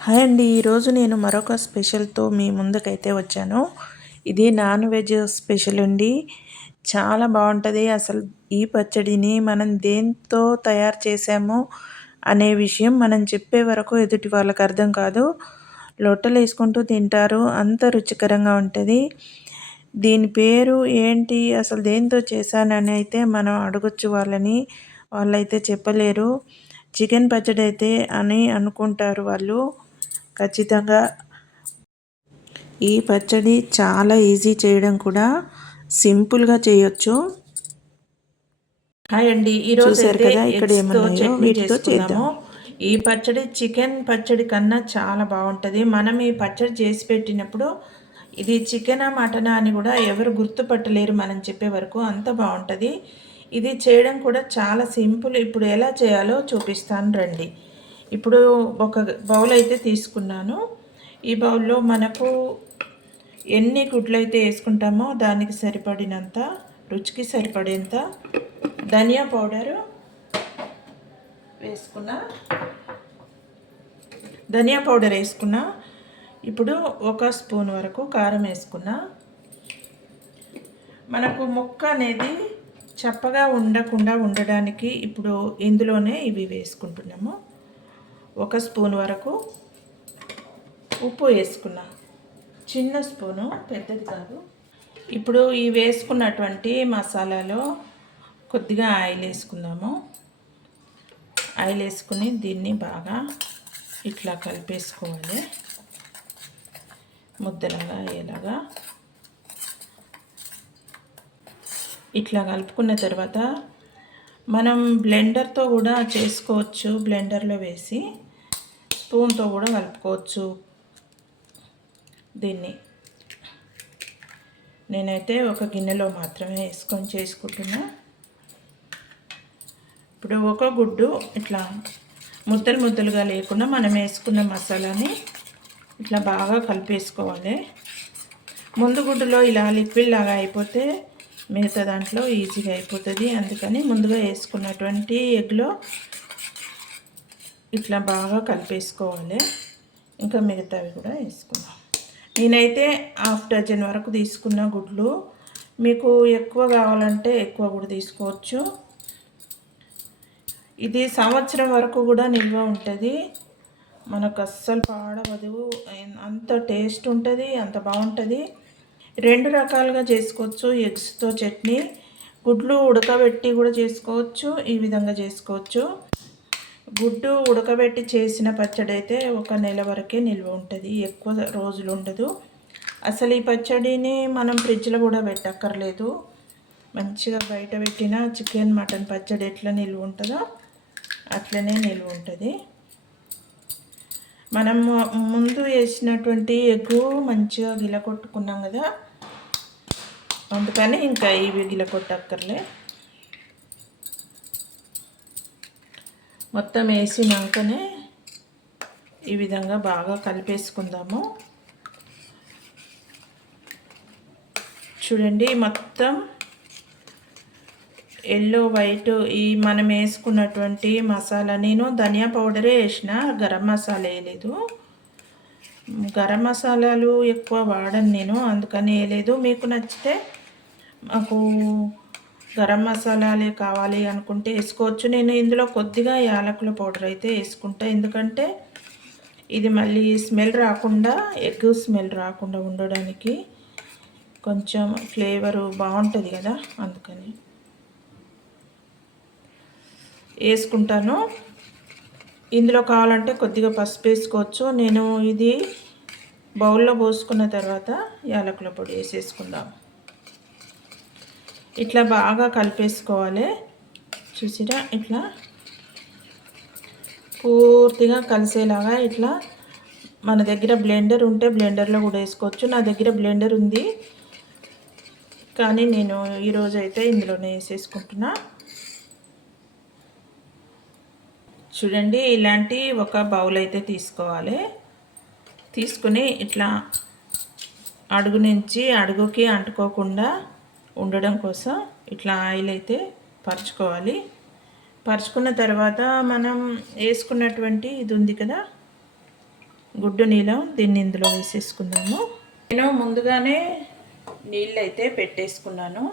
Hi అండి ఈరోజు నేను మరొక స్పెషల్తో మీ ముందుకైతే వచ్చాను. ఇది నాన్ వెజ్ స్పెషల్ అండి. చాలా బాగుంటుంది. అసలు ఈ పచ్చడిని మనం దేంతో తయారు చేసామో అనే విషయం మనం చెప్పే వరకు ఎదుటి వాళ్ళకి అర్థం కాదు. లొట్టలు వేసుకుంటూ తింటారు. అంత రుచికరంగా ఉంటుంది. దీని పేరు ఏంటి? అసలు దేంతో చేశానని అయితే మనం అడగొచ్చు వాళ్ళని. వాళ్ళైతే చెప్పలేరు. చికెన్ పచ్చడి అయితే అని అనుకుంటారు వాళ్ళు. ఖచ్చితంగా ఈ పచ్చడి చాలా ఈజీ చేయడం కూడా సింపుల్గా చేయొచ్చు. హాయ్ అండి. ఈరోజు కదా ఇక్కడ ఏమన్నాయో వీటితో చేద్దాము ఈ పచ్చడి చికెన్ పచ్చడి కన్నా చాలా బాగుంటుంది. మనం ఈ పచ్చడి చేసి పెట్టినప్పుడు ఇది చికెనా మటనా అని కూడా ఎవరు గుర్తుపట్టలేరు మనం చెప్పే వరకు అంత బాగుంటుంది. ఇది చేయడం కూడా చాలా సింపుల్. ఇప్పుడు ఎలా చేయాలో చూపిస్తాను రండి. ఇప్పుడు ఒక బౌల్ అయితే తీసుకున్నాను. ఈ బౌల్లో మనకు ఎన్ని గుడ్లు అయితే వేసుకుంటామో దానికి సరిపడినంత రుచికి సరిపడేంత ధనియా పౌడరు వేసుకున్నా. ధనియా పౌడర్ వేసుకున్నా. ఇప్పుడు ఒక స్పూన్ వరకు కారం వేసుకున్నా. మనకు ముక్క అనేది చప్పగా ఉండకుండా ఉండడానికి ఇప్పుడు ఇందులోనే ఇవి వేసుకుంటున్నాము. ఒక స్పూన్ వరకు ఉప్పు వేసుకున్నా. చిన్న స్పూను పెద్దది కాదు. ఇప్పుడు ఈ వేసుకున్నటువంటి మసాలాలో కొద్దిగా ఆయిల్ వేసుకుందాము. ఆయిల్ వేసుకుని దీన్ని బాగా ఇట్లా కలిపేసుకోవాలి. ముద్దలాగా అయ్యేలాగా. ఇట్లా కలుపుకున్న తర్వాత మనం బ్లెండర్తో కూడా చేసుకోవచ్చు బ్లెండర్లో వేసి. స్పూన్తో కూడా కలుపుకోవచ్చు. దీన్ని. నేనైతే ఒక గిన్నెలో మాత్రమే వేసుకొని చేసుకుంటున్నా. ఇప్పుడు ఒక గుడ్డు ఇట్లా ముద్దలు ముద్దలుగా లేకుండా మనం వేసుకున్న మసాలాని ఇట్లా బాగా కలిపేసుకోవాలి. ముందు గుడ్డులో ఇలా లిక్విడ్ లాగా అయిపోతే మిగతా దాంట్లో ఈజీగా అయిపోతుంది. అందుకని ముందుగా వేసుకున్నటువంటి ఎగ్లో ఇట్లా బాగా కలిపేసుకోవాలి. ఇంకా మిగతావి కూడా వేసుకుందాం. నేనైతే హాఫ్ డజన్ వరకు తీసుకున్న గుడ్లు. మీకు ఎక్కువ కావాలంటే ఎక్కువ కూడా తీసుకోవచ్చు. ఇది సంవత్సరం వరకు కూడా నిల్వ ఉంటుంది. మనకు అస్సలు పాడవదు. అంత టేస్ట్ ఉంటుంది అంత బాగుంటుంది. రెండు రకాలుగా చేసుకోవచ్చు ఎగ్స్తో చట్నీ. గుడ్లు ఉడకబెట్టి కూడా చేసుకోవచ్చు ఈ విధంగా చేసుకోవచ్చు. గుడ్డు ఉడకబెట్టి చేసిన పచ్చడి అయితే ఒక నెల వరకే నిల్వ ఉంటుంది ఎక్కువ రోజులు ఉండదు. అసలు ఈ పచ్చడిని మనం ఫ్రిడ్జ్లో కూడా పెట్టక్కర్లేదు. మంచిగా బయట పెట్టిన చికెన్ మటన్ పచ్చడి ఎట్లా నిల్వ ఉంటుందో అట్లనే నిల్వ ఉంటుంది. మనం ముందు వేసినటువంటి ఎగ్గు మంచిగా గిల కొట్టుకున్నాం కదా అందుకని ఇంకా ఇవి గిల కొట్టక్కర్లే మొత్తం వేసినాకనే ఈ విధంగా బాగా కలిపేసుకుందాము. చూడండి మొత్తం ఎల్లో వైట్ ఈ మనం వేసుకున్నటువంటి మసాలా. నేను ధనియా పౌడరే వేసిన గరం మసాలా వేయలేదు. గరం మసాలాలు ఎక్కువ వాడను నేను అందుకని వేయలేదు. మీకు నచ్చితే మాకు గరం మసాలాలే కావాలి అనుకుంటే వేసుకోవచ్చు. నేను ఇందులో కొద్దిగా యాలకుల పౌడర్ అయితే వేసుకుంటా. ఎందుకంటే ఇది మళ్ళీ స్మెల్ రాకుండా ఎగ్ స్మెల్ రాకుండా ఉండడానికి కొంచెం ఫ్లేవరు బాగుంటుంది కదా అందుకని. వేసుకుంటాను. ఇందులో కావాలంటే కొద్దిగా పసుపు వేసుకోవచ్చు. నేను ఇది బౌల్లో పోసుకున్న తర్వాత యాలకుల పొడి వేసేసుకుందాం. ఇట్లా బాగా కలిపేసుకోవాలి. చూసిరా? ఇట్లా పూర్తిగా కలిసేలాగా ఇట్లా మన దగ్గర బ్లెండర్ ఉంటే బ్లెండర్లో కూడా వేసుకోవచ్చు. నా దగ్గర బ్లెండర్ ఉంది. కానీ నేను ఈరోజు అయితే ఇందులోనే వేసేసుకుంటున్నా. చూడండి ఇలాంటి ఒక బౌల్ అయితే తీసుకోవాలి. తీసుకుని ఇట్లా అడుగు నుంచి అడుగుకి అంటుకోకుండా ఉండడం కోసం ఇట్లా ఆయిల్ అయితే పరుచుకోవాలి. పరుచుకున్న తర్వాత మనం వేసుకున్నటువంటి ఇది ఉంది కదా గుడ్డు నీలం దీన్ని ఇందులో వేసేసుకుందాము. నేను ముందుగానే నీళ్ళు అయితే పెట్టేసుకున్నాను.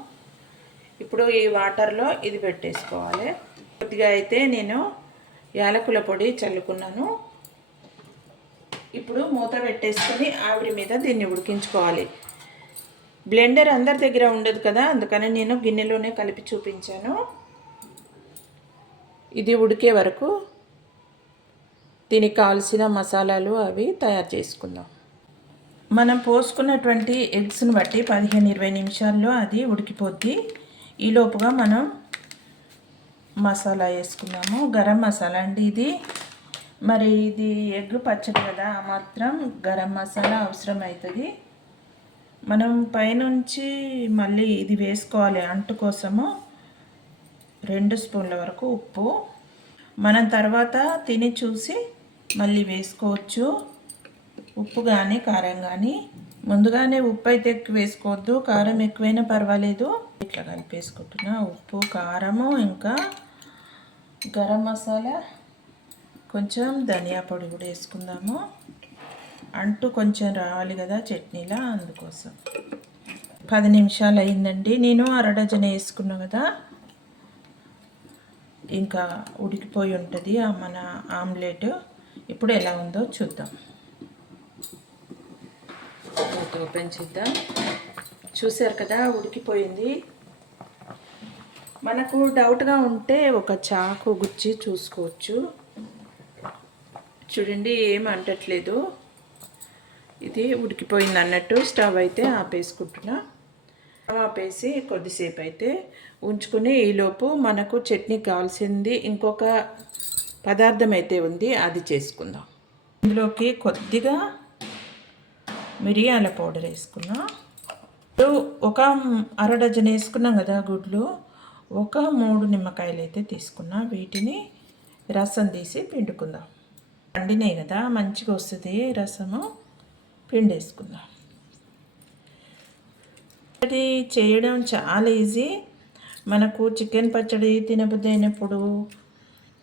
ఇప్పుడు ఈ వాటర్లో ఇది పెట్టేసుకోవాలి. కొద్దిగా అయితే నేను యాలకుల పొడి చల్లుకున్నాను. ఇప్పుడు మూత పెట్టేసుకొని ఆవిరి మీద దీన్ని ఉడికించుకోవాలి. బ్లెండర్ అందరి దగ్గర ఉండదు కదా అందుకని నేను గిన్నెలోనే కలిపి చూపించాను. ఇది ఉడికే వరకు దీనికి కావాల్సిన మసాలాలు అవి తయారు చేసుకుందాం. మనం పోసుకున్నటువంటి ఎగ్స్ని బట్టి పదిహేను ఇరవై నిమిషాల్లో అది ఉడికిపోద్ది. ఈలోపుగా మనం మసాలా వేసుకున్నాము గరం మసాలా అండి ఇది. మరి ఇది ఎగ్ పచ్చడి కదా మాత్రం గరం మసాలా అవసరం అవుతుంది మనం పైనుంచి మళ్ళీ ఇది వేసుకోవాలి అంటు కోసము రెండు స్పూన్ల వరకు ఉప్పు. మనం తర్వాత తిని చూసి మళ్ళీ వేసుకోవచ్చు. ఉప్పు కానీ కారం కానీ ముందుగానే ఉప్పు అయితే ఎక్కువ వేసుకోవద్దు కారం ఎక్కువైనా పర్వాలేదు. ఇట్లా కలిపేసుకుంటున్నా. ఉప్పు కారము ఇంకా గరం మసాలా కొంచెం ధనియా పొడి కూడా వేసుకుందాము. అంటూ కొంచెం రావాలి కదా చట్నీలా అందుకోసం. పది నిమిషాలు అయిందండి నేను అరడజన వేసుకున్నా కదా. ఇంకా ఉడికిపోయి ఉంటుంది మన ఆమ్లెట్. ఇప్పుడు ఎలా ఉందో చూద్దాం. ఓపెన్ చేద్దాం. చూశారు కదా ఉడికిపోయింది. మనకు డౌట్గా ఉంటే ఒక చాకు గుచ్చి చూసుకోవచ్చు. చూడండి ఏం అంటట్లేదు. ఇది ఉడికిపోయింది అన్నట్టు స్టవ్ అయితే ఆపేసుకుంటున్నా. స్టవ్ ఆపేసి కొద్దిసేపు అయితే ఉంచుకుని ఈలోపు మనకు చట్నీ కావాల్సింది ఇంకొక పదార్థం అయితే ఉంది అది చేసుకుందాం. ఇందులోకి కొద్దిగా మిరియాల పౌడర్ వేసుకున్నా. ఒక అర డజన్ వేసుకున్నాం కదా గుడ్లు ఒక మూడు నిమ్మకాయలు అయితే తీసుకున్నా. వీటిని రసం తీసి పిండుకుందాం. పండినాయి కదా మంచిగా వస్తుంది రసము. పిండేసుకుందాం. అది చేయడం చాలా ఈజీ. మనకు చికెన్ పచ్చడి తినబుద్ధి అయినప్పుడు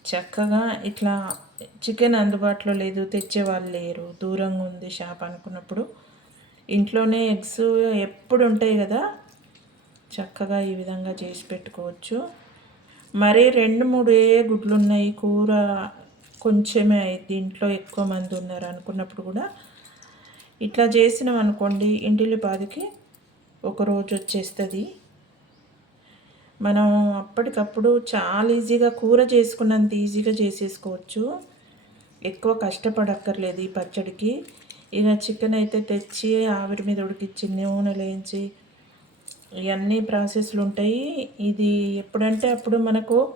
చక్కగా ఇట్లా చికెన్ అందుబాటులో లేదు తెచ్చేవాళ్ళు లేరు దూరంగా ఉంది షాప్ అనుకున్నప్పుడు. ఇంట్లోనే ఎగ్స్ ఎప్పుడు ఉంటాయి కదా చక్కగా ఈ విధంగా చేసి పెట్టుకోవచ్చు. మరి రెండు మూడు ఏ గుడ్లు ఉన్నాయి కూర కొంచెమే అయింది ఇంట్లో ఎక్కువ మంది ఉన్నారు అనుకున్నప్పుడు కూడా ఇట్లా చేసినాం అనుకోండి ఇంటిల్లి పాదికి ఒకరోజు వచ్చేస్తుంది. మనం అప్పటికప్పుడు చాలా ఈజీగా కూర చేసుకున్నంత ఈజీగా చేసేసుకోవచ్చు. ఎక్కువ కష్టపడక్కర్లేదు ఈ పచ్చడికి. ఇక చికెన్ అయితే తెచ్చి ఆవిరి మీద ఉడికిచ్చి నూనె లేచి ఇవన్నీ ప్రాసెస్లు ఉంటాయి. ఇది ఎప్పుడంటే అప్పుడు మనకు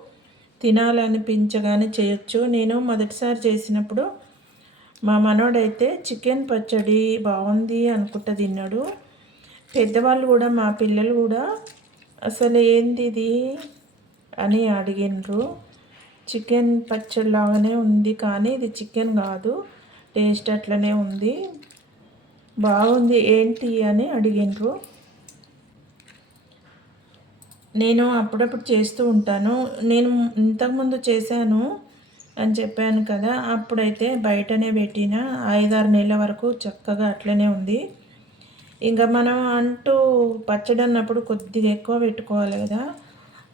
తినాలనిపించగానే చేయొచ్చు. నేను మొదటిసారి చేసినప్పుడు మా మనోడైతే చికెన్ పచ్చడి బాగుంది అనుకుంటా తిన్నాడు. పెద్దవాళ్ళు కూడా మా పిల్లలు కూడా అసలు ఏంది ఇది అని అడిగినరు చికెన్ పచ్చడి లాగానే ఉంది కానీ ఇది చికెన్ కాదు టేస్ట్ అట్లనే ఉంది. బాగుంది ఏంటి అని అడిగినరు నేను అప్పుడప్పుడు చేస్తూ ఉంటాను. నేను ఇంతకుముందు చేశాను. అని చెప్పాను కదా అప్పుడైతే బయటనే పెట్టిన ఐదారు నెలల వరకు చక్కగా అట్లనే ఉంది. ఇంకా మనం అంటూ పచ్చడి అన్నప్పుడు కొద్దిగా ఎక్కువ పెట్టుకోవాలి కదా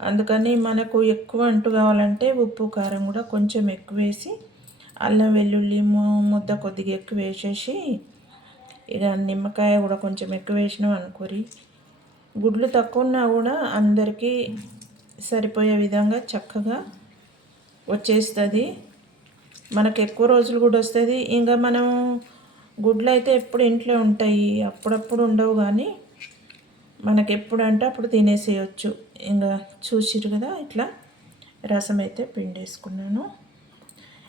అందుకని మనకు ఎక్కువ అంటు కావాలంటే ఉప్పు కారం కూడా కొంచెం ఎక్కువ వేసి అల్లం వెల్లుల్లి ముద్ద కొద్దిగా ఎక్కువ వేసేసి ఇక నిమ్మకాయ కూడా కొంచెం ఎక్కువ వేసినాం అనుకోరి. గుడ్లు తక్కువ ఉన్నా కూడా అందరికీ సరిపోయే విధంగా చక్కగా వచ్చేస్తుంది. మనకు ఎక్కువ రోజులు కూడా వస్తుంది. ఇంకా మనం గుడ్లు అయితే ఎప్పుడు ఇంట్లో ఉంటాయి. అప్పుడప్పుడు ఉండవు కానీ మనకి ఎప్పుడు అంటే అప్పుడు తినేసేయచ్చు. ఇంకా చూసిరు కదా ఇట్లా. రసం అయితే పిండేసుకున్నాను.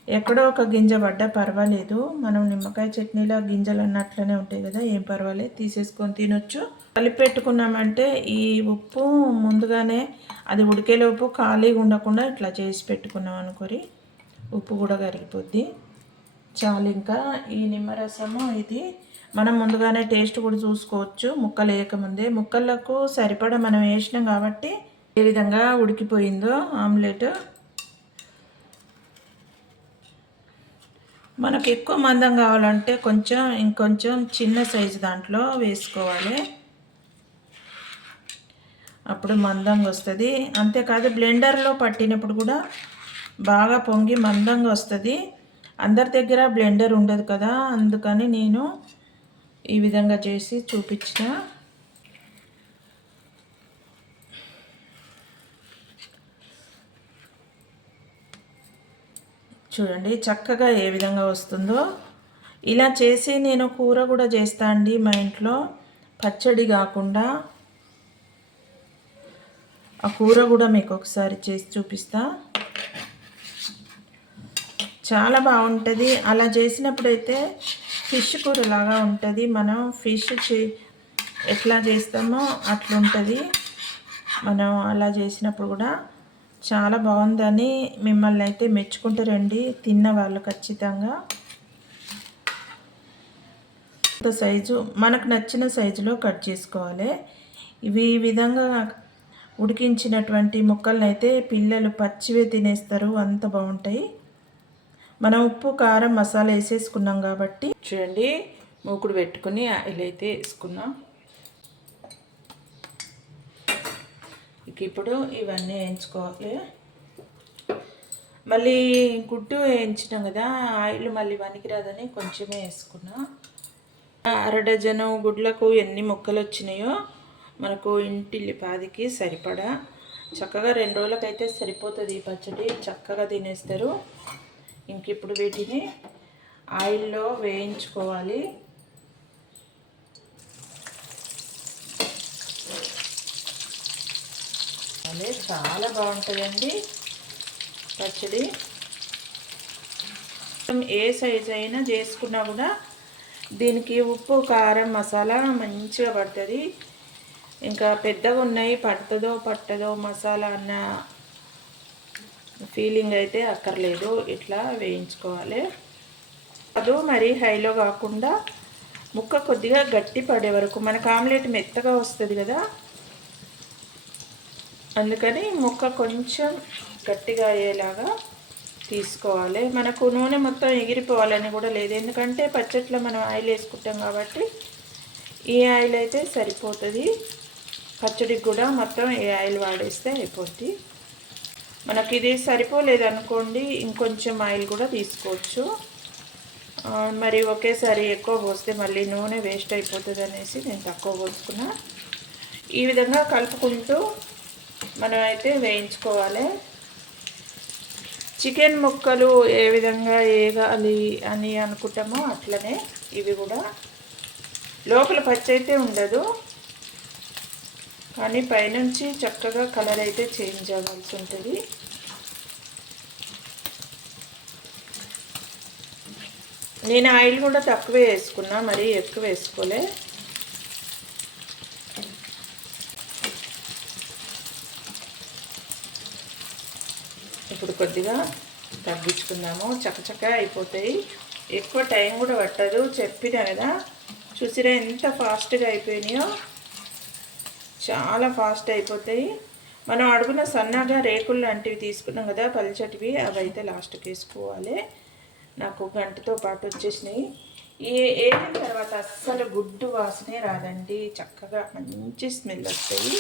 ఎక్కడో ఒక గింజ పడ్డా పర్వాలేదు. మనం నిమ్మకాయ చట్నీలో గింజలు అన్నట్లనే ఉంటాయి కదా. ఏం పర్వాలేదు. తీసేసుకొని తినొచ్చు. కలిపి పెట్టుకున్నామంటే ఈ ఉప్పు ముందుగానే అది ఉడికేలోపు ఖాళీగా ఉండకుండా ఇట్లా చేసి పెట్టుకున్నాం అనుకోరి. ఉప్పు కూడా కరిగిపోద్ది. చాలు ఇంకా ఈ నిమ్మరసము ఇది. మనం ముందుగానే టేస్ట్ కూడా చూసుకోవచ్చు. ముక్కలు వేయకముందే ముక్కలకు సరిపడా మనం వేసినాం కాబట్టి ఏ విధంగా ఉడికిపోయిందో ఆమ్లెట్. మనకు ఎక్కువ మందం కావాలంటే కొంచెం ఇంకొంచెం చిన్న సైజు దాంట్లో వేసుకోవాలి. అప్పుడు మందంగా వస్తుంది. అంతేకాదు బ్లెండర్లో పట్టినప్పుడు కూడా బాగా పొంగి మందంగా వస్తుంది. అందరి దగ్గర బ్లెండర్ ఉండదు కదా అందుకని నేను ఈ విధంగా చేసి చూపించిన. చూడండి చక్కగా ఏ విధంగా వస్తుందో. ఇలా చేసి నేను కూర కూడా చేస్తా అండి మా ఇంట్లో. పచ్చడి కాకుండా ఆ కూర కూడా మీకు ఒకసారి చేసి చూపిస్తా. చాలా బాగుంటుంది. అలా చేసినప్పుడైతే ఫిష్ కూర లాగా ఉంటుంది. మనం ఫిష్ చే ఎట్లా చేస్తామో అట్లుంటుంది. మనం అలా చేసినప్పుడు కూడా చాలా బాగుందని మిమ్మల్ని అయితే మెచ్చుకుంటారండి తిన్న వాళ్ళు ఖచ్చితంగా. సైజు మనకు నచ్చిన సైజులో కట్ చేసుకోవాలి. ఇవి ఈ విధంగా ఉడికించినటువంటి ముక్కలను అయితే పిల్లలు పచ్చివే తినేస్తారు అంత బాగుంటాయి. మనం ఉప్పు కారం మసాలా వేసేసుకున్నాం కాబట్టి. చూడండి మూకుడు పెట్టుకుని ఆయిల్ అయితే వేసుకున్నాం ఇక ఇప్పుడు ఇవన్నీ వేయించుకోవాలి. మళ్ళీ గుడ్డు వేయించినాం కదా ఆయిల్ మళ్ళీ వనికిరాదని కొంచెమే వేసుకున్నా. అర డజను గుడ్లకు ఎన్ని ముక్కలు వచ్చినాయో మనకు ఇంటిల్లిపాదికి సరిపడా. చక్కగా రెండు రోజులకైతే సరిపోతుంది ఈ పచ్చడి. చక్కగా తినేస్తారు. ఇంక ఇప్పుడు వీటిని ఆయిల్లో వేయించుకోవాలి. అదే చాలా బాగుంటుందండి పచ్చడి. ఏ సైజు అయినా చేసుకున్నా కూడా దీనికి ఉప్పు కారం మసాలా మంచిగా పడుతుంది. ఇంకా పెద్దగా ఉన్నాయి పడుతుందో పట్టదో మసాలా అన్న ఫీలింగ్ అయితే అక్కర్లేదు. ఇట్లా వేయించుకోవాలి. అది మరి హైలో కాకుండా ముక్క కొద్దిగా గట్టి పడే వరకు మనకు ఆమ్లెట్ మెత్తగా వస్తుంది కదా? అందుకని ముక్క కొంచెం గట్టిగా అయ్యేలాగా తీసుకోవాలి. మనకు నూనె మొత్తం ఎగిరిపోవాలని కూడా లేదు. ఎందుకంటే పచ్చట్లో మనం ఆయిల్ వేసుకుంటాం కాబట్టి ఈ ఆయిల్ అయితే సరిపోతుంది. పచ్చడికి కూడా మొత్తం ఏ ఆయిల్ వాడేస్తే అయిపోద్ది. మనకి ఇది సరిపోలేదు అనుకోండి ఇంకొంచెం ఆయిల్ కూడా తీసుకోవచ్చు. మరి ఒకేసారి ఎక్కువ పోస్తే మళ్ళీ నూనె వేస్ట్ అయిపోతుంది అనేసి నేను తక్కువ పోసుకున్నా. ఈ విధంగా కలుపుకుంటూ మనం అయితే వేయించుకోవాలి. చికెన్ ముక్కలు ఏ విధంగా వేగాలి అని అనుకుంటామో అట్లనే ఇవి కూడా. లోపల పచ్చి అయితే ఉండదు. కానీ పైనుంచి చక్కగా కలర్ అయితే చేంజ్ అవ్వాల్సి ఉంటుంది. నేను ఆయిల్ కూడా తక్కువే వేసుకున్నా మరీ ఎక్కువ వేసుకోలే. ఇప్పుడు కొద్దిగా తగ్గించుకుందాము. చక్కచక్క అయిపోతాయి. ఎక్కువ టైం కూడా పట్టదు. చెప్పిన కదా చూసిరా ఎంత ఫాస్ట్గా అయిపోయినాయో. చాలా ఫాస్ట్ అయిపోతాయి. మనం అడుగున సన్నగా రేకులు లాంటివి తీసుకున్నాం కదా పల్చటివి అవి అయితే లాస్ట్కి వేసుకోవాలి. నాకు గంటతో పాటు వచ్చేసినాయి. ఏ వేసిన తర్వాత అస్సలు గుడ్డు వాసనే రాదండి. చక్కగా మంచి స్మెల్ వస్తాయి.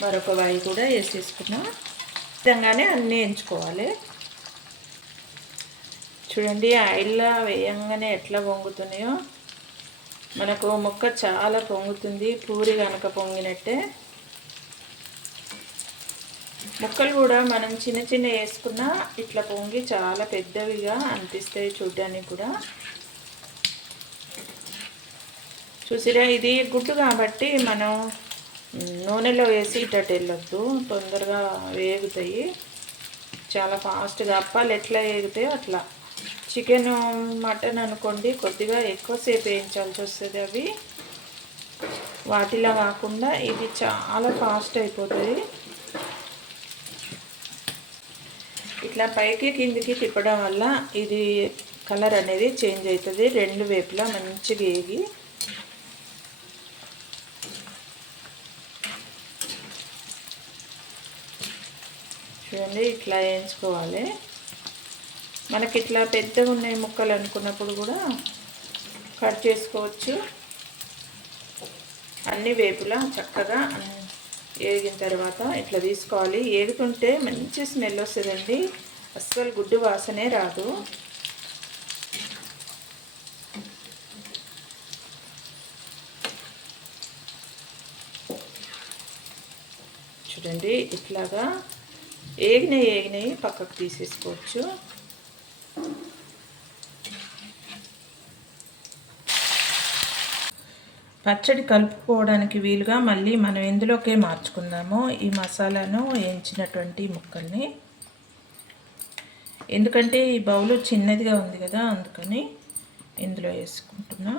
మరొక వాయి కూడా వేసేసుకున్నాం. విధంగానే అన్నీ ఎంచుకోవాలి. చూడండి ఆయిల్లో వేయంగానే ఎట్లా వంగుతున్నాయో. మనకు మొక్క చాలా పొంగుతుంది పూరి కనుక పొంగినట్టే. ముక్కలు కూడా మనం చిన్న చిన్న వేసుకున్నా ఇట్లా పొంగి చాలా పెద్దవిగా అనిపిస్తాయి చూడ్డానికి కూడా. చూసిరా ఇది గుడ్డు కాబట్టి మనం నూనెలో వేసి ఇట్ట వెళ్ళొద్దు తొందరగా వేగుతాయి. చాలా ఫాస్ట్గా అప్పాలు ఎట్లా వేగుతాయో అట్లా. చికెన్ మటన్ అనుకోండి కొద్దిగా ఎక్కువసేపు వేయించాల్సి వస్తుంది అవి. వాటిలా కాకుండా ఇది చాలా ఫాస్ట్ అయిపోతుంది. ఇట్లా పైకి కిందికి తిప్పడం వల్ల ఇది కలర్ అనేది చేంజ్ అవుతుంది రెండు వైపులా మంచిగా వేగి. చూడండి ఇట్లా వేయించుకోవాలి. మనకి ఇట్లా పెద్దగా ఉన్నాయి ముక్కలు అనుకున్నప్పుడు కూడా కట్ చేసుకోవచ్చు. అన్ని వేపులా చక్కగా ఏగిన తర్వాత ఇట్లా తీసుకోవాలి. ఏగుతుంటే మంచి స్మెల్ వస్తుందండి. అస్సలు గుడ్డు వాసనే రాదు. చూడండి ఇట్లాగా ఏగినాయి ఏగినాయి పక్కకు తీసేసుకోవచ్చు. పచ్చడి కలుపుకోవడానికి వీలుగా మళ్ళీ మనం ఎందులోకే మార్చుకుందాము ఈ మసాలాను వేయించినటువంటి ముక్కల్ని. ఎందుకంటే ఈ బౌలు చిన్నదిగా ఉంది కదా అందుకని ఇందులో వేసుకుంటున్నా.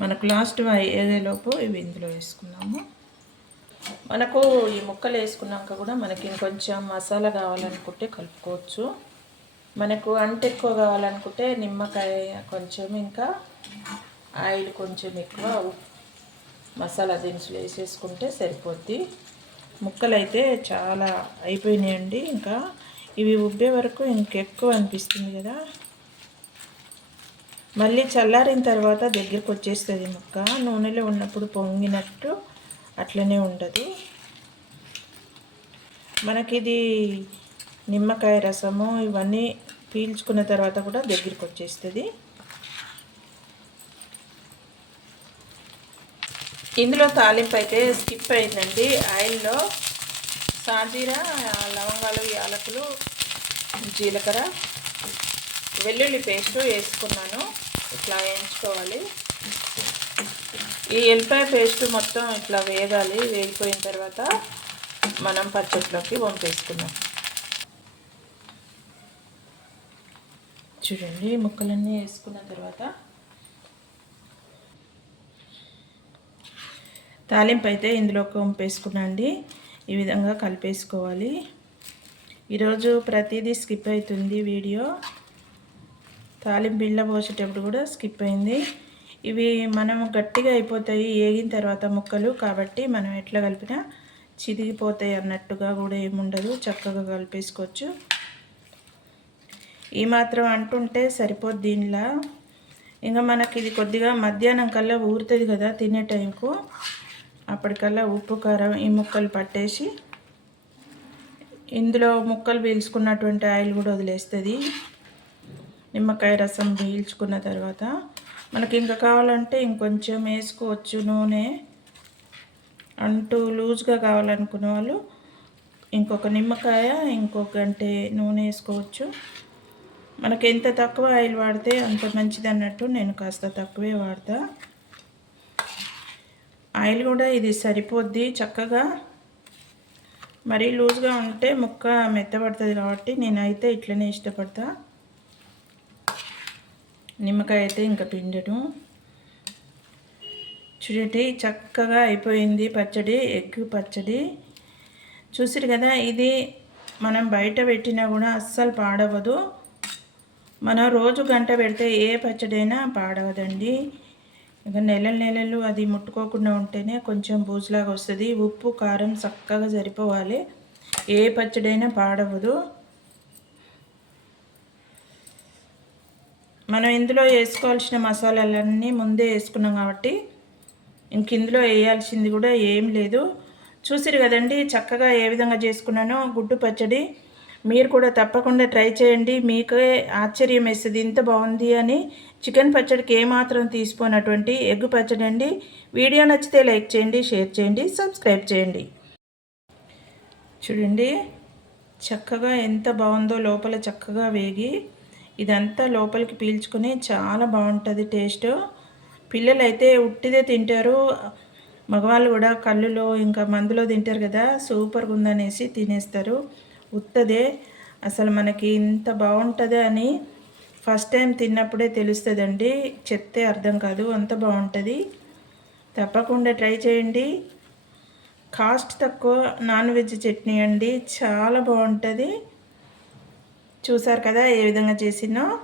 మనకు లాస్ట్ అయ్యేదేలోపు ఇవి ఇందులో వేసుకున్నాము. మనకు ఈ ముక్కలు వేసుకున్నాక కూడా మనకి ఇంకొంచెం మసాలా కావాలనుకుంటే కలుపుకోవచ్చు. మనకు అంట ఎక్కువ కావాలనుకుంటే నిమ్మకాయ కొంచెం ఇంకా ఆయిల్ కొంచెం ఎక్కువ మసాలా దినుసులు వేసేసుకుంటే సరిపోద్ది. ముక్కలు అయితే చాలా అయిపోయినాయండి. ఇంకా ఇవి ఉబ్బే వరకు ఇంకెక్కువ అనిపిస్తుంది కదా. మళ్ళీ చల్లారిన తర్వాత దగ్గరికి వచ్చేస్తుంది ముక్క. నూనెలో ఉన్నప్పుడు పొంగినట్టు అట్లనే ఉండదు. మనకిది నిమ్మకాయ రసము ఇవన్నీ పీల్చుకున్న తర్వాత కూడా దగ్గరికి వచ్చేస్తుంది. ఇందులో తాలింపు అయితే స్కిప్ అయిందండి. ఆయిల్లో సాజీరా లవంగాలు యాలకులు జీలకర్ర వెల్లుల్లి పేస్ట్ వేసుకున్నాను. ఇట్లా వేయించుకోవాలి. ఈ ఎల్లిపాయ పేస్ట్ మొత్తం ఇట్లా వేగాలి. వేగిపోయిన తర్వాత మనం పచ్చట్లోకి వంపేసుకున్నాం చూడండి ముక్కలన్నీ వేసుకున్న తర్వాత తాలింపు అయితే ఇందులో వంపేసుకున్నా అండి ఈ విధంగా కలిపేసుకోవాలి. ఈరోజు ప్రతిదీ స్కిప్ అవుతుంది వీడియో. తాలింపు బిళ్ళ పోసేటప్పుడు కూడా స్కిప్ అయింది. ఇవి మనం గట్టిగా అయిపోతాయి ఏగిన తర్వాత ముక్కలు కాబట్టి మనం ఎట్లా కలిపినా చిదిగిపోతాయి అన్నట్టుగా కూడా ఏముండదు చక్కగా కలిపేసుకోవచ్చు. ఈ మాత్రం అంటుంటే సరిపోద్ది దీనిలా. ఇంకా మనకి ఇది కొద్దిగా మధ్యాహ్నం కల్లా ఊరుతుంది కదా తినే టైంకు. అప్పటికల్లా ఉప్పు కారం ఈ ముక్కలు పట్టేసి ఇందులో ముక్కలు పీల్చుకున్నటువంటి ఆయిల్ కూడా వదిలేస్తుంది. నిమ్మకాయ రసం పీల్చుకున్న తర్వాత మనకి ఇంకా కావాలంటే ఇంకొంచెం వేసుకోవచ్చు నూనె. అంటూ లూజ్గా కావాలనుకున్న వాళ్ళు ఇంకొక నిమ్మకాయ ఇంకొక గంటే నూనె వేసుకోవచ్చు. మనకి ఎంత తక్కువ ఆయిల్ వాడితే అంత మంచిది అన్నట్టు నేను కాస్త తక్కువే వాడతా. ఆయిల్ కూడా ఇది సరిపోద్ది చక్కగా. మరీ లూజ్గా ఉంటే ముక్క మెత్తబడుతుంది కాబట్టి నేనైతే ఇట్లనే ఇష్టపడతా. నిమ్మకాయ అయితే ఇంకా పిండడం చూడండి చక్కగా అయిపోయింది పచ్చడి ఎగ్ పచ్చడి. చూసిరు కదా ఇది మనం బయట పెట్టినా కూడా అస్సలు పాడవదు మనం రోజు గంట పెడితే ఏ పచ్చడైనా పాడవదండి. ఇక నెలలు నెలలు అది ముట్టుకోకుండా ఉంటేనే కొంచెం బూజులాగా వస్తుంది. ఉప్పు కారం చక్కగా సరిపోవాలి. ఏ పచ్చడైనా పాడవదు మనం ఇందులో వేసుకోవాల్సిన మసాలాలన్నీ ముందే వేసుకున్నాం కాబట్టి ఇంక ఇందులో వేయాల్సింది కూడా ఏం లేదు. చూసిరు కదండి చక్కగా ఏ విధంగా చేసుకున్నానో గుడ్డు పచ్చడి. మీరు కూడా తప్పకుండా ట్రై చేయండి. మీకే ఆశ్చర్యం వేస్తుంది. ఇంత బాగుంది అని చికెన్ పచ్చడికి ఏమాత్రం తీసిపోయినటువంటి ఎగ్ పచ్చడి అండి. వీడియో నచ్చితే లైక్ చేయండి షేర్ చేయండి సబ్స్క్రైబ్ చేయండి. చూడండి చక్కగా ఎంత బాగుందో లోపల చక్కగా వేగి ఇదంతా లోపలికి పీల్చుకుని చాలా బాగుంటుంది టేస్ట్. పిల్లలు అయితే ఉట్టిదే తింటారు. మగవాళ్ళు కూడా కళ్ళులో ఇంకా మందులో తింటారు కదా సూపర్గా ఉందనేసి తినేస్తారు. ఉత్తదే అసలు మనకి ఇంత బాగుంటుంది అని ఫస్ట్ టైం తిన్నప్పుడే తెలుస్తుందండి. చెప్తే అర్థం కాదు అంత బాగుంటుంది. తప్పకుండా ట్రై చేయండి. కాస్ట్ తక్కువ నాన్ వెజ్ చట్నీ అండి. చాలా బాగుంటుంది. చూసారు కదా ఏ విధంగా చేసినా